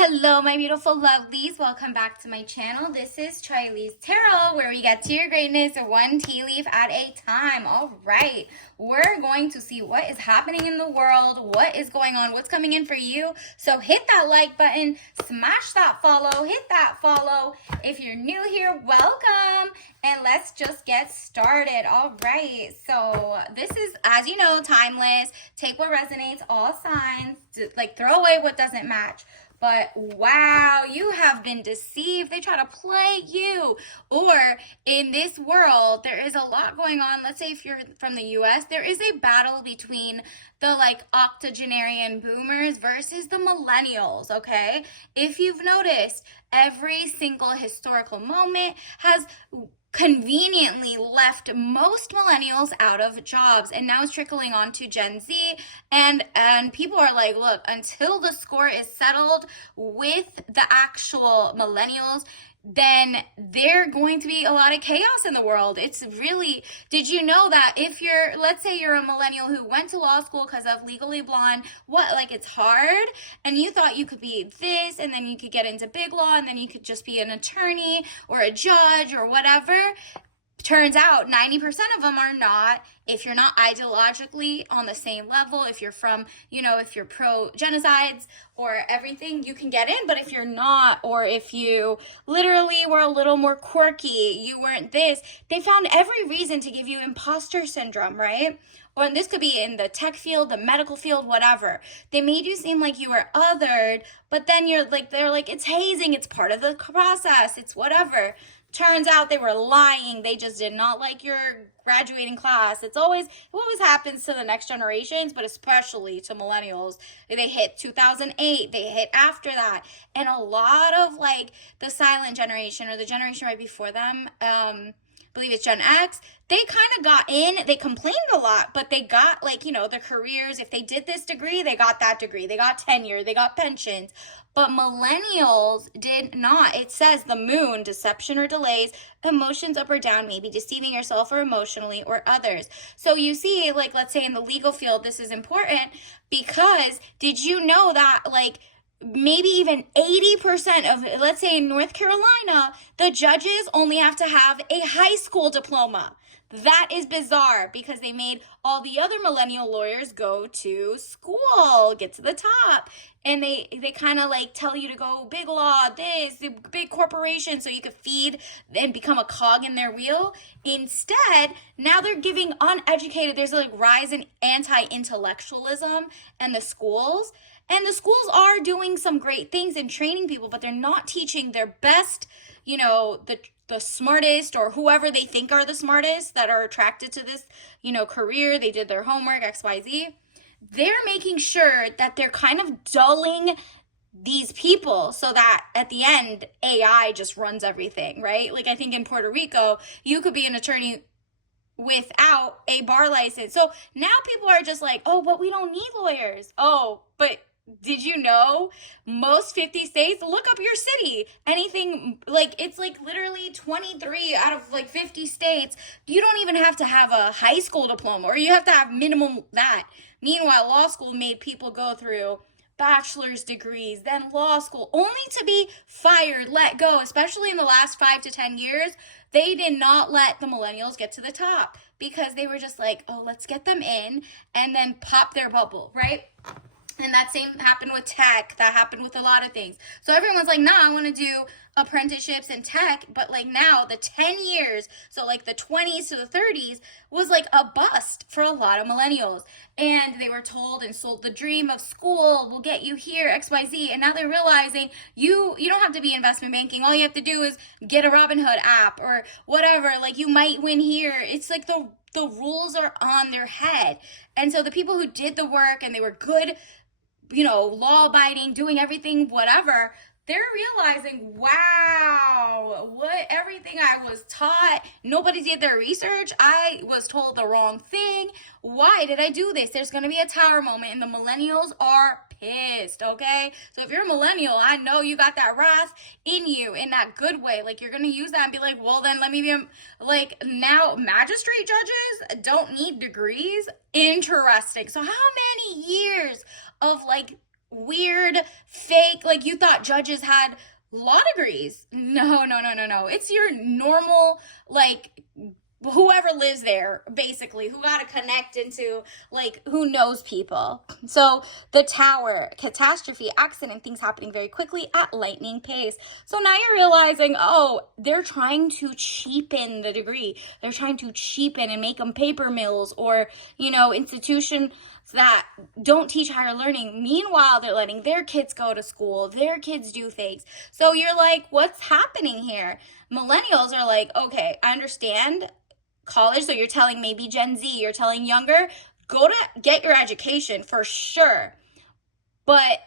Hello, my beautiful lovelies. Welcome back to my channel. This is Charlie's Tarot, where we get to your greatness one tea leaf at a time. All right, we're going to see what is happening in the world, what is going on, what's coming in for you. So hit that like button, smash that follow, hit that follow. If you're new here, welcome, and let's just get started. All right, so this is, as you know, timeless. Take what resonates, all signs, like throw away what doesn't match. But wow, you have been deceived. They try to play you. Or in this world, there is a lot going on. Let's say if you're from the US, there is a battle between the octogenarian boomers versus the millennials, okay? If you've noticed, every single historical moment has conveniently left most millennials out of jobs, and now it's trickling on to Gen Z, and people are like, look, until the score is settled with the actual millennials, then there's going to be a lot of chaos in the world. It's really, did you know that if you're, let's say you're a millennial who went to law school because of Legally Blonde, it's hard, and you thought you could be this, and then you could get into big law, and then you could just be an attorney or a judge or whatever. Turns out 90% of them are not. If you're not ideologically on the same level, if you're from, if you're pro genocides or everything, you can get in. But if you're not, or if you literally were a little more quirky, you weren't this, they found every reason to give you imposter syndrome, right? Or this could be in the tech field, the medical field, whatever. They made you seem like you were othered, but then they're like, it's hazing, it's part of the process, it's whatever. Turns out they were lying. They just did not like your graduating class. It always happens to the next generations, but especially to millennials. They hit 2008. They hit after that. And a lot of the silent generation, or the generation right before them, I believe it's Gen X, they kind of got in. They complained a lot, but they got their careers. If they did this degree, they got that degree. They got tenure. They got pensions. But millennials did not. It says the moon, deception or delays, emotions up or down, maybe deceiving yourself or emotionally or others. So you see, let's say in the legal field, this is important because did you know that maybe even 80% of, let's say in North Carolina, the judges only have to have a high school diploma. That is bizarre because they made all the other millennial lawyers go to school, get to the top. And they kind of tell you to go big law, this, big corporation, so you could feed and become a cog in their wheel. Instead, now they're giving uneducated, there's a rise in anti-intellectualism in the schools. And the schools are doing some great things in training people, but they're not teaching their best, the smartest or whoever they think are the smartest that are attracted to this, career. They did their homework, XYZ. They're making sure that they're kind of dulling these people so that at the end, AI just runs everything, right? I think in Puerto Rico, you could be an attorney without a bar license. So now people are just like, oh, but we don't need lawyers. Oh, but did you know most 50 states, look up your city, anything it's literally 23 out of 50 states, you don't even have to have a high school diploma, or you have to have minimum that. Meanwhile, law school made people go through bachelor's degrees, then law school, only to be fired, let go. Especially in the last 5 to 10 years, they did not let the millennials get to the top because they were just like, oh, let's get them in and then pop their bubble, right? And that same happened with tech. That happened with a lot of things. So everyone's like, nah, I want to do apprenticeships in tech. But now the 10 years, so the 20s to the 30s was a bust for a lot of millennials. And they were told and sold the dream of school will get you here, XYZ. And now they're realizing you don't have to be investment banking. All you have to do is get a Robinhood app or whatever. You might win here. It's the rules are on their head. And so the people who did the work and they were good, law abiding, doing everything, whatever, they're realizing, wow, everything I was taught, nobody did their research. I was told the wrong thing. Why did I do this? There's going to be a tower moment, and the millennials are pissed, okay? So if you're a millennial, I know you got that wrath in you in that good way. You're going to use that and be like, well, then let me be, now magistrate judges don't need degrees. Interesting. So how many years of weird, fake, like you thought judges had law degrees. No, no, no, no, no. It's your normal, like, whoever lives there, basically, who got to connect into, like, who knows people. So the tower, catastrophe, accident, things happening very quickly at lightning pace. So now you're realizing, oh, they're trying to cheapen the degree. They're trying to cheapen and make them paper mills or, institution that don't teach higher learning. Meanwhile, they're letting their kids go to school, their kids do things. So you're like, what's happening here? Millennials are like, okay, I understand college. So you're telling maybe Gen Z, you're telling younger, go to get your education for sure, but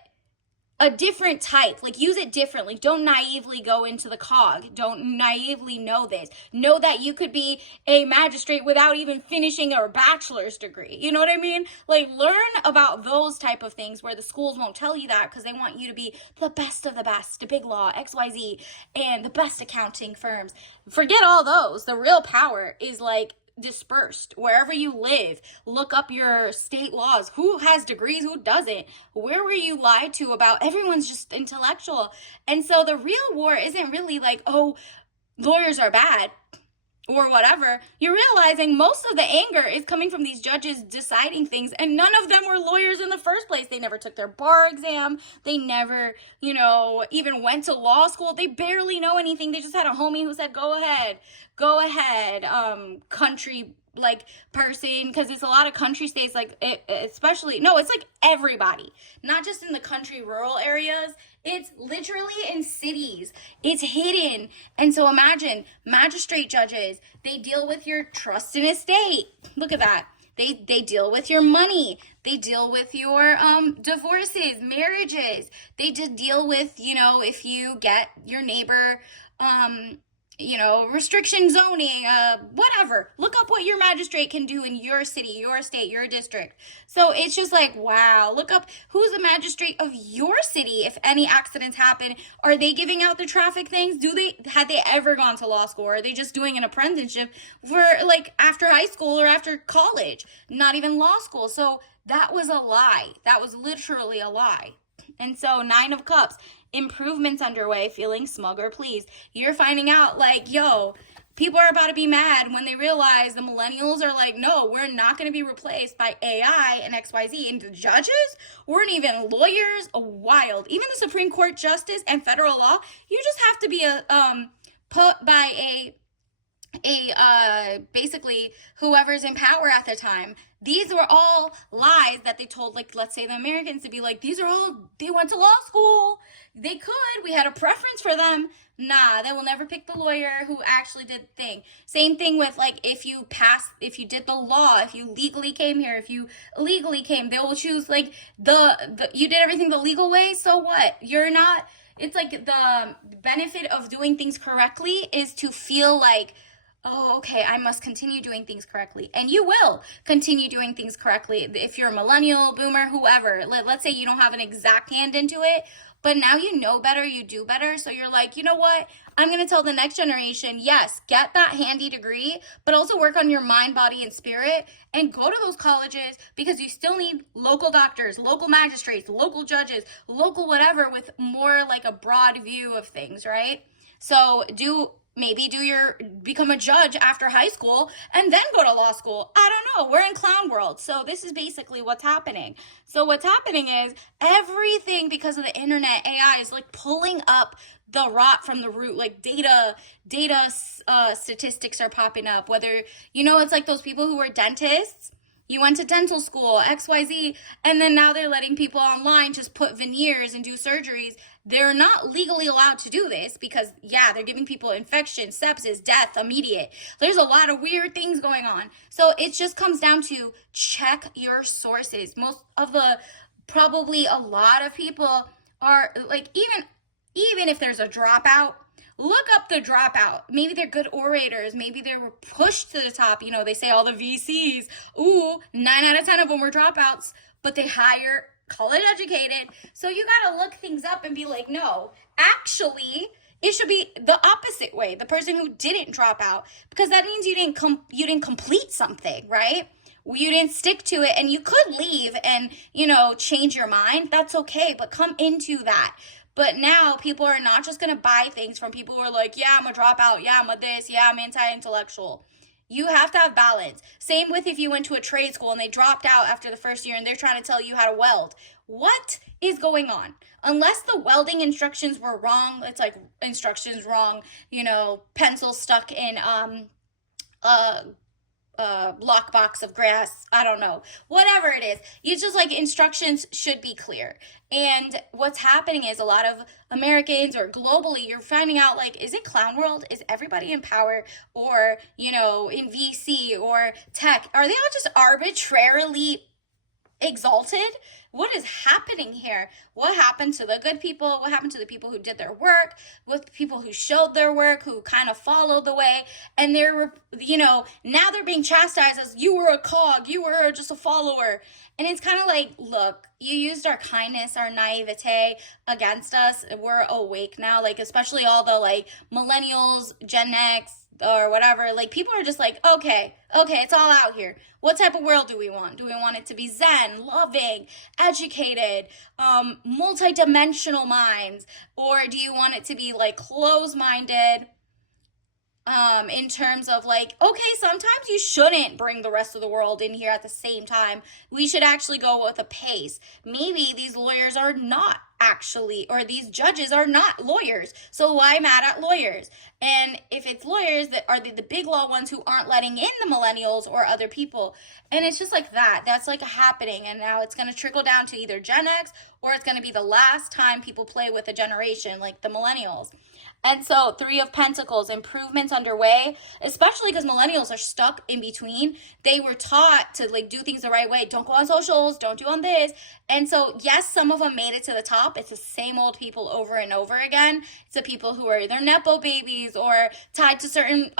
a different type, like use it differently. Don't naively go into the cog. Don't naively know this. Know that you could be a magistrate without even finishing a bachelor's degree. You know what I mean? Like learn about those type of things where the schools won't tell you that because they want you to be the best of the best, a big law, XYZ, and the best accounting firms. Forget all those. The real power is like dispersed wherever you live. Look up your state laws. Who has degrees, who doesn't? Where were you lied to about? Everyone's just intellectual. And so the real war isn't really like, oh, lawyers are bad or whatever. You're realizing most of the anger is coming from these judges deciding things, and none of them were lawyers in the first place. They never took their bar exam. They never, even went to law school. They barely know anything. They just had a homie who said, go ahead, country like person, because it's a lot of country states, like especially, no, it's like everybody, not just in the country rural areas. It's literally in cities. It's hidden. And so imagine magistrate judges, they deal with your trust in a state. Look at that. They deal with your money. They deal with your divorces, marriages. They just deal with, if you get your neighbor restriction zoning, whatever. Look up what your magistrate can do in your city, your state, your district. So it's just like, wow, look up who's the magistrate of your city. If any accidents happen, are they giving out the traffic things? Had they ever gone to law school? Or are they just doing an apprenticeship for like after high school or after college, not even law school? So that was a lie. That was literally a lie. And so 9 of Cups, improvements underway, feeling smug or pleased. You're finding out like, yo, people are about to be mad when they realize the millennials are like, no, we're not going to be replaced by AI and XYZ. And the judges weren't even lawyers. Wild. Even the Supreme Court justice and federal law, you just have to be put by basically whoever's in power at the time. These were all lies that they told, like, let's say the Americans, to be like, they went to law school. They could. We had a preference for them. Nah, they will never pick the lawyer who actually did the thing. Same thing with, like, if you did the law, if you legally came here, if you illegally came, they will choose, like, you did everything the legal way, so what? You're not, it's like the benefit of doing things correctly is to feel like, oh, okay, I must continue doing things correctly. And you will continue doing things correctly. If you're a millennial, boomer, whoever, let's say you don't have an exact hand into it, but now you know better, you do better. So you're like, you know what? I'm going to tell the next generation, yes, get that handy degree, but also work on your mind, body, and spirit, and go to those colleges, because you still need local doctors, local magistrates, local judges, local whatever, with more like a broad view of things, right? So become a judge after high school and then go to law school. I don't know. We're in clown world. So this is basically what's happening. So what's happening is everything, because of the internet, AI is like pulling up the rot from the root, like data statistics are popping up. Whether, it's like those people who were dentists. You went to dental school, XYZ, and then now they're letting people online just put veneers and do surgeries. They're not legally allowed to do this because, they're giving people infection, sepsis, death, immediate. There's a lot of weird things going on. So it just comes down to check your sources. Probably a lot of people are like, even if there's a dropout, look up the dropout. Maybe they're good orators. Maybe they were pushed to the top. They say all the VCs, 9 out of 10 of them were dropouts, but they hire college educated. So you got to look things up and be like, no, actually, it should be the opposite way. The person who didn't drop out, because that means you didn't complete something, right? you didn't stick to it, and you could leave and, change your mind. That's okay, but come into that. But now people are not just going to buy things from people who are like, yeah, I'm a dropout. Yeah, I'm a this. Yeah, I'm anti-intellectual. You have to have balance. Same with if you went to a trade school and they dropped out after the first year and they're trying to tell you how to weld. What is going on? Unless the welding instructions were wrong, it's like instructions wrong, pencil stuck in block box of grass, I don't know, whatever it is. You just like instructions should be clear. And what's happening is a lot of Americans or globally, you're finding out like, is it clown world? Is everybody in power or, in VC or tech? Are they all just arbitrarily exalted? What is happening here? What happened to the good people? What happened to the people who did their work? With people who showed their work, who kind of followed the way? And they're, now they're being chastised as, you were a cog, you were just a follower. And it's kind of like, look, you used our kindness, our naivete against us. We're awake now, like especially all the like millennials, Gen X, or whatever, like people are just like, okay, it's all out here. What type of world do we want? Do we want it to be zen, loving, educated, multi-dimensional minds? Or do you want it to be like closed-minded, in terms of like, okay, sometimes you shouldn't bring the rest of the world in here at the same time. We should actually go with a pace. Maybe these lawyers are not actually, or these judges are not lawyers. So why mad at lawyers? And if it's lawyers that are the big law ones who aren't letting in the millennials or other people. And it's just like that. That's like happening. And now it's going to trickle down to either Gen X or it's going to be the last time people play with a generation like the millennials. And so 3 of Pentacles, improvements underway, especially because millennials are stuck in between. They were taught to like do things the right way. Don't go on socials, don't do on this. And so, yes, some of them made it to the top. It's the same old people over and over again. It's the people who are either Nepo babies or tied to certain,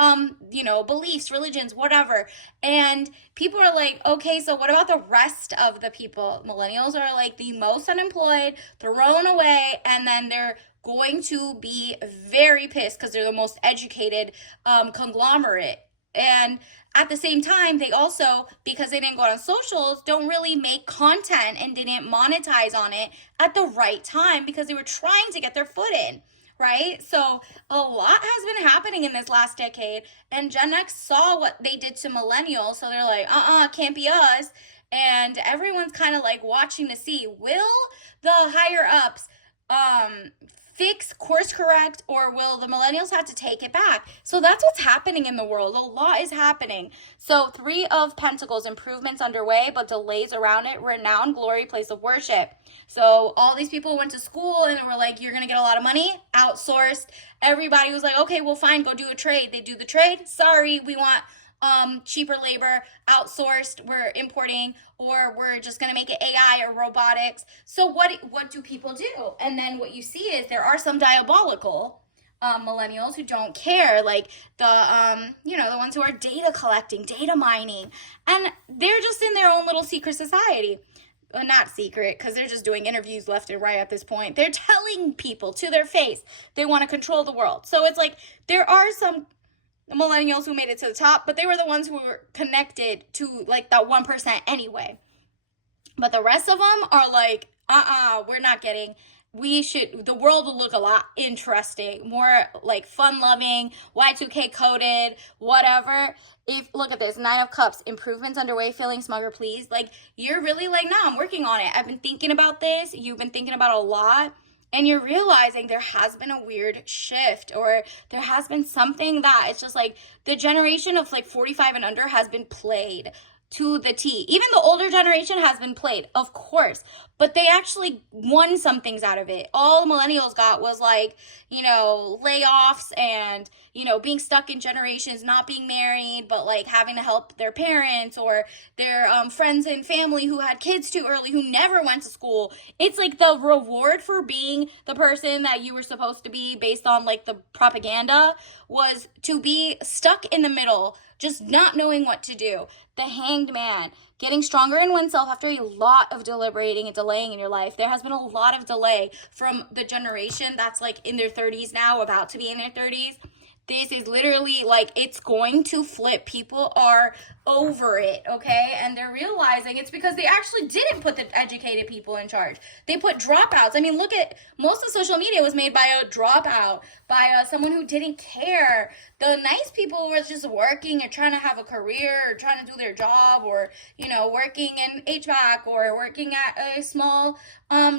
beliefs, religions, whatever. And people are like, okay, so what about the rest of the people? Millennials are like the most unemployed, thrown away, and then they're going to be very pissed because they're the most educated conglomerate. And at the same time, they also, because they didn't go on socials, don't really make content and didn't monetize on it at the right time because they were trying to get their foot in, right? So a lot has been happening in this last decade, and Gen X saw what they did to millennials, so they're like, can't be us. And everyone's kind of like watching to see, will the higher ups fix, course correct, or will the millennials have to take it back? So that's what's happening in the world. A lot is happening. So 3 of Pentacles, improvements underway, but delays around it. Renowned glory, place of worship. So all these people went to school and were like, you're going to get a lot of money, outsourced. Everybody was like, okay, well, fine, go do a trade. They do the trade. Sorry, we want cheaper labor, outsourced, we're importing, or we're just going to make it AI or robotics. So what do people do? And then what you see is there are some diabolical millennials who don't care, like the the ones who are data collecting, data mining, and they're just in their own little secret society. Well, not secret, because they're just doing interviews left and right at this point. They're telling people to their face they want to control the world. So it's like there are some millennials who made it to the top, but they were the ones who were connected to like that 1% anyway. But the rest of them are like, we're not getting, the world will look a lot interesting, more like fun-loving, Y2K coded, whatever. Look at this, 9 of Cups, improvements underway, feeling smugger, please. Like, you're really like, no, I'm working on it. I've been thinking about this. You've been thinking about a lot. And you're realizing there has been a weird shift, or there has been something that it's just like the generation of like 45 and under has been played to the T. Even the older generation has been played, of course, but they actually won some things out of it. All the millennials got was like, layoffs and, being stuck in generations, not being married, but like having to help their parents or their friends and family who had kids too early, who never went to school. It's like the reward for being the person that you were supposed to be based on like the propaganda was to be stuck in the middle, just not knowing what to do. The Hanged Man, getting stronger in oneself after a lot of deliberating and delaying in your life. There has been a lot of delay from the generation that's like in their 30s now, about to be in their 30s. This is literally like, it's going to flip. People are over it, okay? And they're realizing it's because they actually didn't put the educated people in charge. They put dropouts. I mean, look at, most of social media was made by a dropout, by someone who didn't care. The nice people were just working and trying to have a career, or trying to do their job, or, you know, working in HVAC, or working at a small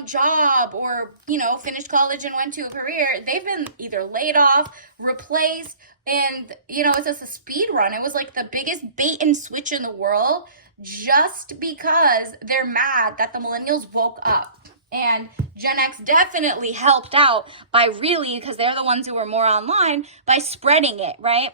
job, or, you know, finished college and went to a career. They've been either laid off, replaced, and, you know, it's just a speed run. It was like the biggest bait and switch in the world, just because they're mad that the millennials woke up. And Gen X definitely helped out by really, because they're the ones who were more online, by spreading it, right?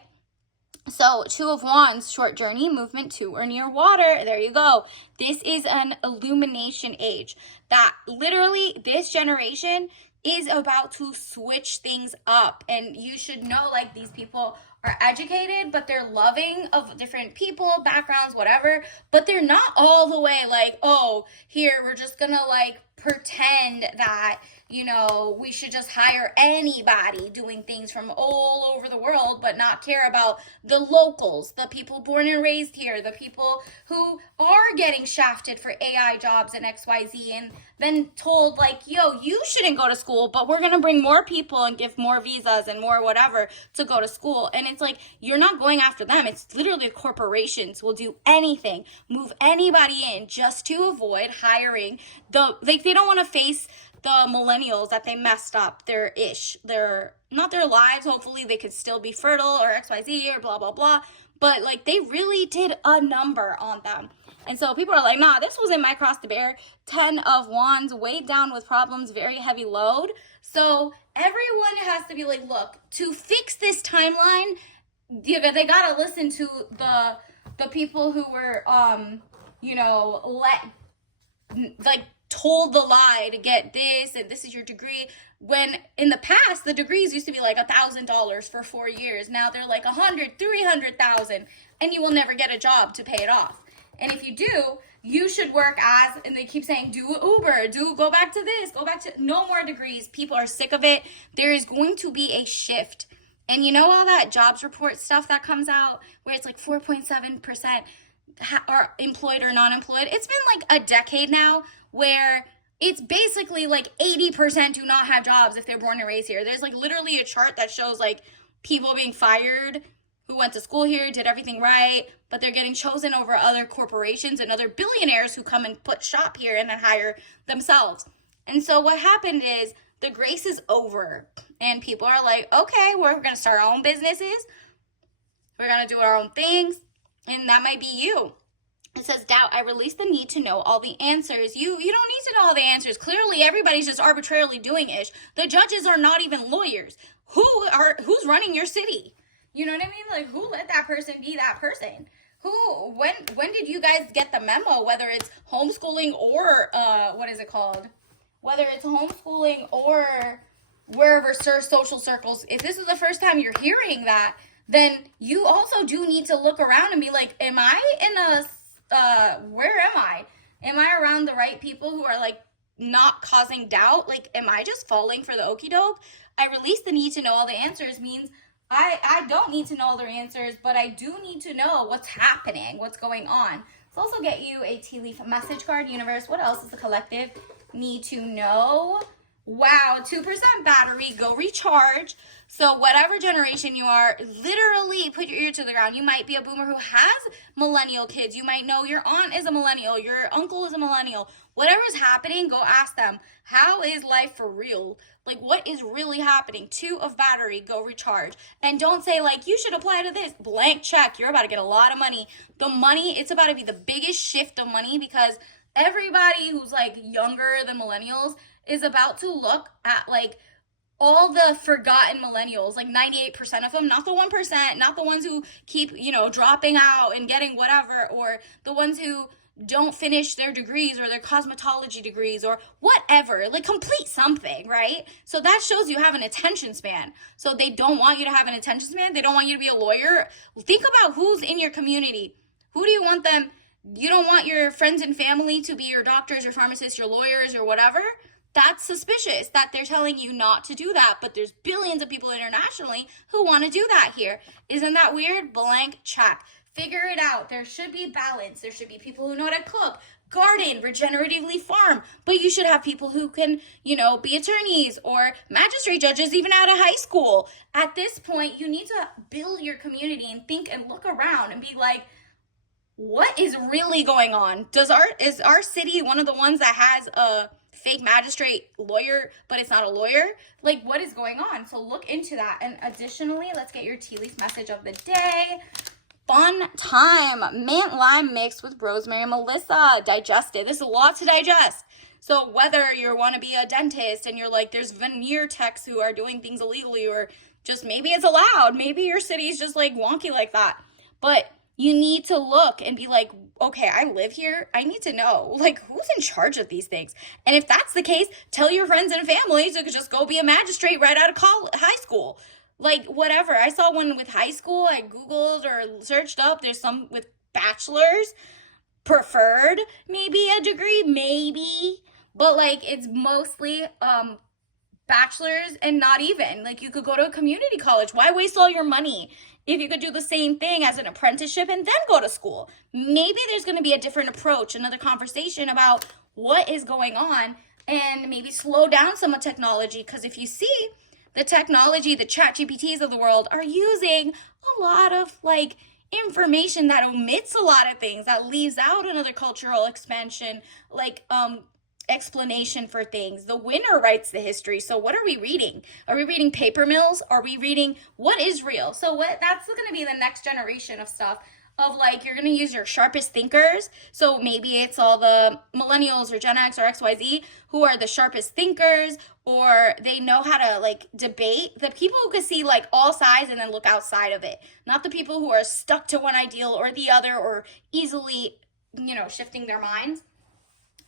So, Two of Wands, short journey, movement to or near water. There you go. This is an illumination age. That literally, this generation is about to switch things up. And you should know, like, these people are educated, but they're loving of different people, backgrounds, whatever. But they're not all the way like, oh, here, we're just gonna, like, pretend that, you know, we should just hire anybody doing things from all over the world, but not care about the locals, the people born and raised here, the people who are getting shafted for AI jobs and XYZ, and then told like, yo, you shouldn't go to school, but we're going to bring more people and give more visas and more whatever to go to school. And it's like, you're not going after them. It's literally corporations will do anything, move anybody in just to avoid hiring they don't want to face the millennials that they messed up their not their lives. Hopefully they could still be fertile or XYZ or blah, blah, blah. But like, they really did a number on them. And so people are like, nah, this wasn't my cross to bear. 10 of Wands, weighed down with problems, very heavy load. So everyone has to be like, look, to fix this timeline, they got to listen to the people who were, you know, told the lie to get this, and this is your degree. When in the past, the degrees used to be like $1,000 for 4 years. Now they're like 100, 300,000, and you will never get a job to pay it off. And if you do, you should work as, and they keep saying, do Uber, go back to this, go back to, no more degrees. People are sick of it. There is going to be a shift. And you know all that jobs report stuff that comes out where it's like 4.7% are employed or non-employed? It's been like a decade now where it's basically like 80% do not have jobs if they're born and raised here. There's like literally a chart that shows like people being fired who went to school here, did everything right, but they're getting chosen over other corporations and other billionaires who come and put shop here and then hire themselves. And so what happened is the grace is over, and people are like, okay, we're going to start our own businesses. We're going to do our own things. And that might be you. It says, doubt, I release the need to know all the answers. You don't need to know all the answers. Clearly, everybody's just arbitrarily doing ish. The judges are not even lawyers. Who's running your city? You know what I mean? Like, who let that person be that person? When did you guys get the memo? Whether it's homeschooling or, what is it called? Whether it's homeschooling or wherever social circles. If this is the first time you're hearing that, then you also do need to look around and be like, am I in where am I? Am I around the right people who are like not causing doubt? Like, am I just falling for the okie doke? I release the need to know all the answers means I don't need to know all the answers, but I do need to know what's happening, what's going on. Let's also get you a tea leaf message card, universe. What else does the collective need to know? Wow, 2% battery, go recharge. So whatever generation you are, literally put your ear to the ground. You might be a boomer who has millennial kids. You might know your aunt is a millennial. Your uncle is a millennial. Whatever's happening, go ask them, how is life for real? Like, what is really happening? 2 of battery, go recharge. And don't say, like, you should apply to this. Blank check. You're about to get a lot of money. The money, it's about to be the biggest shift of money because everybody who's, like, younger than millennials is about to look at, like, all the forgotten millennials, like 98% of them, not the 1%, not the ones who keep, dropping out and getting whatever, or the ones who don't finish their degrees or their cosmetology degrees or whatever, like complete something, right? So that shows you have an attention span. So they don't want you to have an attention span. They don't want you to be a lawyer. Think about who's in your community. Who do you want them? You don't want your friends and family to be your doctors, your pharmacists, your lawyers, or whatever. That's suspicious that they're telling you not to do that, but there's billions of people internationally who want to do that here. Isn't that weird? Blank check. Figure it out. There should be balance. There should be people who know how to cook, garden, regeneratively farm, but you should have people who can, be attorneys or magistrate judges even out of high school. At this point, you need to build your community and think and look around and be like, what is really going on? Is our city one of the ones that has a fake magistrate lawyer, but it's not a lawyer? Like, what is going on? So look into that. And additionally, let's get your tea leaf message of the day. Fun time. Mint lime mixed with rosemary and melissa. Digest it. There's a lot to digest. So whether you want to be a dentist and you're like, there's veneer techs who are doing things illegally, or just maybe it's allowed. Maybe your city's just like wonky like that. But you need to look and be like, okay, I live here. I need to know, like, who's in charge of these things? And if that's the case, tell your friends and family to just go be a magistrate right out of high school. Like, whatever. I saw one with high school. I Googled or searched up. There's some with bachelor's, preferred, maybe a degree, maybe. But, like, it's mostly bachelor's and not even. Like, you could go to a community college. Why waste all your money if you could do the same thing as an apprenticeship and then go to school? Maybe there's going to be a different approach, another conversation about what is going on, and maybe slow down some of technology. Because if you see the technology, the chat GPTs of the world are using a lot of like information that omits a lot of things, that leaves out another cultural expansion, like explanation for things. The winner writes the history. So what are we reading? Are we reading paper mills? Are we reading what is real? So that's going to be the next generation of stuff, of like, you're going to use your sharpest thinkers. So maybe it's all the millennials or Gen X or XYZ who are the sharpest thinkers, or they know how to like debate. The people who can see like all sides and then look outside of it, not the people who are stuck to one ideal or the other, or easily, shifting their minds.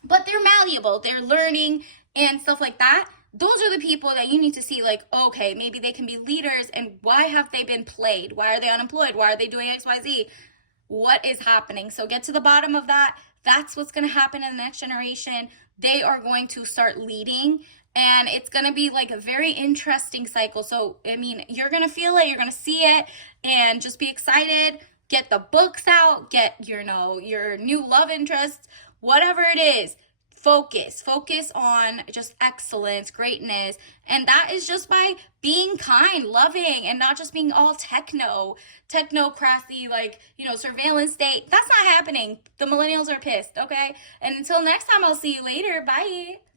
But they're malleable, they're learning and stuff like that. Those are the people that you need to see, like, okay, maybe they can be leaders, and why have they been played? Why are they unemployed? Why are they doing XYZ? What is happening? So get to the bottom of that. That's what's going to happen in the next generation. They are going to start leading, and it's going to be like a very interesting cycle. So, I mean, you're going to feel it, you're going to see it, and just be excited. Get the books out, get your new love interests, whatever it is. Focus on just excellence, greatness. And that is just by being kind, loving, and not just being all technocracy, like, surveillance state. That's not happening. The millennials are pissed, okay? And until next time, I'll see you later. Bye.